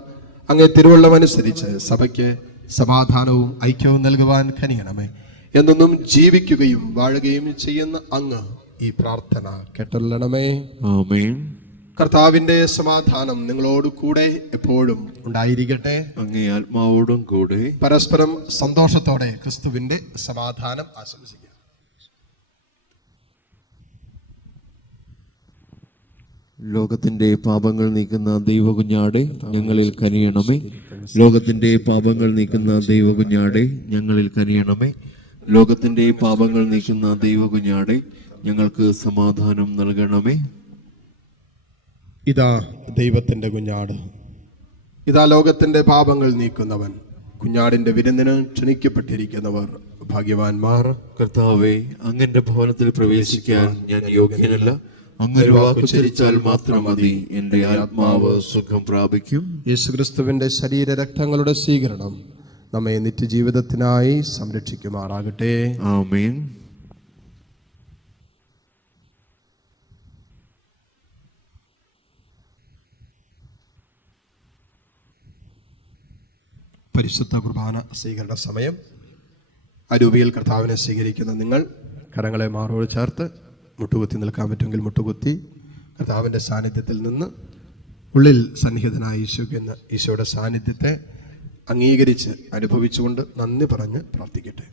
അങ്ങേ തിരുവള്ളം അനുസരിച്ച് സഭയ്ക്ക് സമാധാനവും ഐക്യവും നൽകുവാൻ കനിയണമേ. എന്നൊന്നും ജീവിക്കുകയും വാഴുകയും ചെയ്യുന്ന അങ്ങ് ഈ പ്രാർത്ഥന കേട്ടൊള്ളണമേ. ആമേൻ. കർത്താവിന്റെ സമാധാനം നിങ്ങളോട് കൂടെ എപ്പോഴും ഉണ്ടായിരിക്കട്ടെ. അങ്ങേ ആത്മാവോടും കൂടെ. പരസ്പരം സന്തോഷത്തോടെ ക്രിസ്തുവിന്റെ സമാധാനം ആശംസിക്കുക. ലോകത്തിന്റെ പാപങ്ങൾ നീക്കുന്ന ദൈവകുഞ്ഞാടെ ഞങ്ങളിൽ കനിയണമേ. ലോകത്തിന്റെ പാപങ്ങൾ നീക്കുന്ന ദൈവകുഞ്ഞാടെ ഞങ്ങളിൽ കനിയണമേ. ലോകത്തിന്റെ പാപങ്ങൾ നീക്കുന്ന ദൈവകുഞ്ഞാടെ ഞങ്ങൾക്ക് സമാധാനം നൽകണമേ. ഇതാ ദൈവത്തിന്റെ കുഞ്ഞാട്, ഇതാ ലോകത്തിന്റെ പാപങ്ങൾ നീക്കുന്നവൻ. കുഞ്ഞാടിന്റെ വിരുന്നിന് ക്ഷണിക്കപ്പെട്ടിരിക്കുന്നവർ ഭാഗ്യവാന്മാർ. കർത്താവേ, അങ്ങന്റെ ഭവനത്തിൽ പ്രവേശിക്കാൻ ഞാൻ യോഗ്യനല്ല. അങ്ങൊരു വാക്കുച്ചരിച്ചാൽ മാത്രം മതി, എന്റെ ആത്മാവ് സുഖം പ്രാപിക്കും. യേശുക്രിസ്തുവിന്റെ ശരീര രക്തങ്ങളുടെ സ്വീകരണം നമ്മെ നിത്യജീവിതത്തിനായി സംരക്ഷിക്കുമാറാകട്ടെ. ആമേൻ. പരിശുദ്ധ കുർബാന സ്വീകരണ സമയം. അരൂപിയിൽ കർത്താവിനെ സ്വീകരിക്കുന്ന നിങ്ങൾ കരങ്ങളെ മാറോട് ചേർത്ത് മുട്ടുകുത്തി നിൽക്കാൻ പറ്റുമെങ്കിൽ മുട്ടുകുത്തി കർത്താവിൻ്റെ സാന്നിധ്യത്തിൽ നിന്ന് ഉള്ളിൽ സന്നിഹിതനായ ഈശോയുടെ സാന്നിധ്യത്തെ അംഗീകരിച്ച് അനുഭവിച്ചുകൊണ്ട് നന്ദി പറഞ്ഞ് പ്രാർത്ഥിക്കട്ടെ.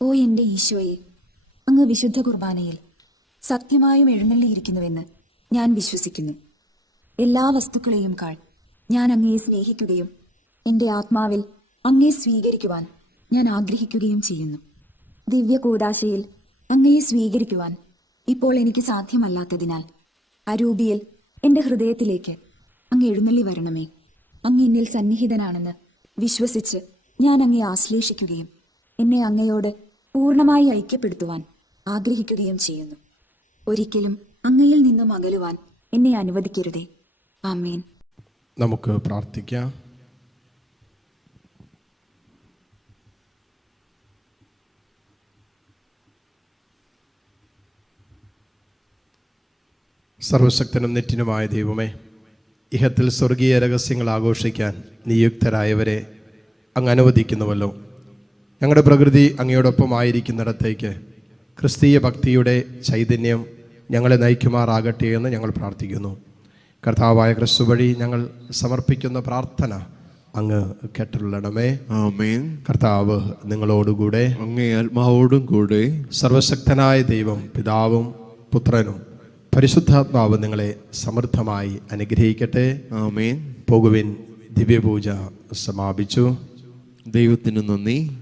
ഓ എൻ്റെ ഈശോയെ, അങ്ങ് വിശുദ്ധ കുർബാനയിൽ സത്യമായും എഴുന്നള്ളിയിരിക്കുന്നുവെന്ന് ഞാൻ വിശ്വസിക്കുന്നു. എല്ലാ വസ്തുക്കളെയും കാൾ ഞാൻ അങ്ങയെ സ്നേഹിക്കുകയും എൻ്റെ ആത്മാവിൽ അങ്ങയെ സ്വീകരിക്കുവാൻ ഞാൻ ആഗ്രഹിക്കുകയും ചെയ്യുന്നു. ദിവ്യ കൂദാശയിൽ അങ്ങയെ സ്വീകരിക്കുവാൻ ഇപ്പോൾ എനിക്ക് സാധ്യമല്ലാത്തതിനാൽ അരൂപിയിൽ എൻ്റെ ഹൃദയത്തിലേക്ക് അങ്ങ് എഴുന്നള്ളി വരണമേ. അങ്ങ് എന്നിൽ സന്നിഹിതനാണെന്ന് വിശ്വസിച്ച് ഞാൻ അങ്ങയെ ആശ്ലേഷിക്കുകയും എന്നെ അങ്ങയോട് പൂർണ്ണമായി ഐക്യപ്പെടുത്തുവാൻ ആഗ്രഹിക്കുകയും ചെയ്യുന്നു. ഒരിക്കലും അങ്ങയിൽ നിന്നും അകലുവാൻ എന്നെ അനുവദിക്കരുതേ. ആമേൻ. നമുക്ക് പ്രാർത്ഥിക്കാം. സർവശക്തനും നെറ്റിനുമായ ദൈവമേ, ഇഹത്തിൽ സ്വർഗീയ രഹസ്യങ്ങൾ ആഘോഷിക്കാൻ നിയുക്തരായവരെ അങ്ങ് അനുവദിക്കുന്നുവല്ലോ. ഞങ്ങളുടെ പ്രകൃതി അങ്ങയോടൊപ്പമായിരിക്കുന്നിടത്തേക്ക് ക്രിസ്തീയ ഭക്തിയുടെ ചൈതന്യം ഞങ്ങളെ നയിക്കുമാറാകട്ടെ എന്ന് ഞങ്ങൾ പ്രാർത്ഥിക്കുന്നു. കർത്താവായ ക്രിസ്തു വഴി ഞങ്ങൾ സമർപ്പിക്കുന്ന പ്രാർത്ഥന അങ്ങ് കേട്ടുള്ളണമേ. ആമേൻ. കർത്താവ് നിങ്ങളോടുകൂടെ. അങ്ങേ ആത്മാവോടും കൂടെ. സർവശക്തനായ ദൈവം പിതാവും പുത്രനും പരിശുദ്ധാത്മാവ് നിങ്ങളെ സമൃദ്ധമായി അനുഗ്രഹിക്കട്ടെ. ആമേൻ. പോകുവിൻ. ദിവ്യപൂജ സമാപിച്ചു. ദൈവത്തിന് നന്ദി.